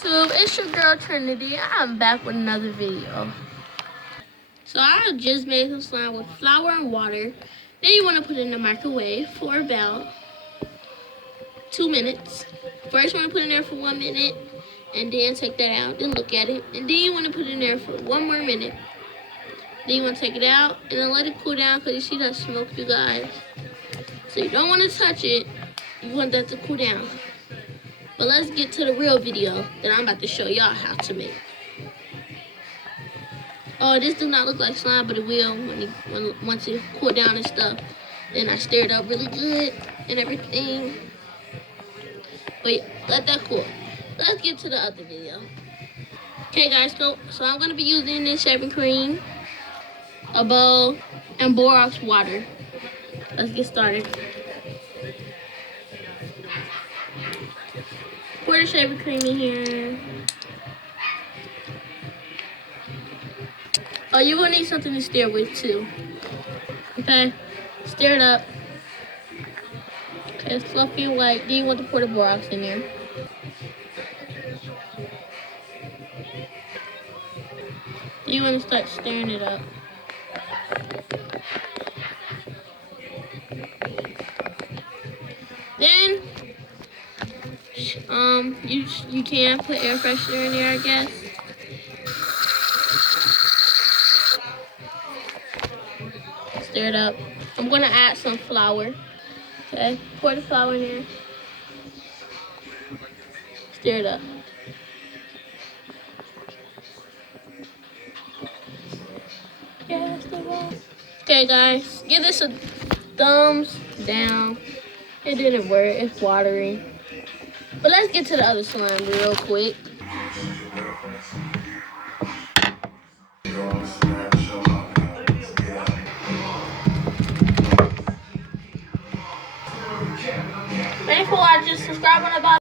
So it's your girl Trinity. I'm back with another video. So I just made some slime with flour and water. Then you want to put it in the microwave for about 2 minutes. First you want to put it in there for 1 minute and then take that out. Then look at it. And then you want to put it in there for 1 more minute. Then you want to take it out and then let it cool down because you see that smoke, you guys. So you don't want to touch it. You want that to cool down. But let's get to the real video that I'm about to show y'all how to make. Oh, this does not look like slime, but it will once it cool down and stuff. Then I stir it up really good and everything. But yeah, let that cool. Let's get to the other video. Okay guys, so I'm gonna be using this shaving cream, a bowl, and borax water. Let's get started. Pour the shaving cream in here. Oh, you will need something to stir with too. Okay, stir it up. Okay, it's fluffy and white. Then you want to pour the borax in there. Then you want to start stirring it up. Then, you can put air freshener in there, I guess. Stir it up. I'm gonna add some flour. Okay, pour the flour in there. Stir it up. Yeah, stir it up. Okay, guys, give this a thumbs down. It didn't work. It's watery. But let's get to the other slime real quick. Thanks for watching. Subscribe on the bottom.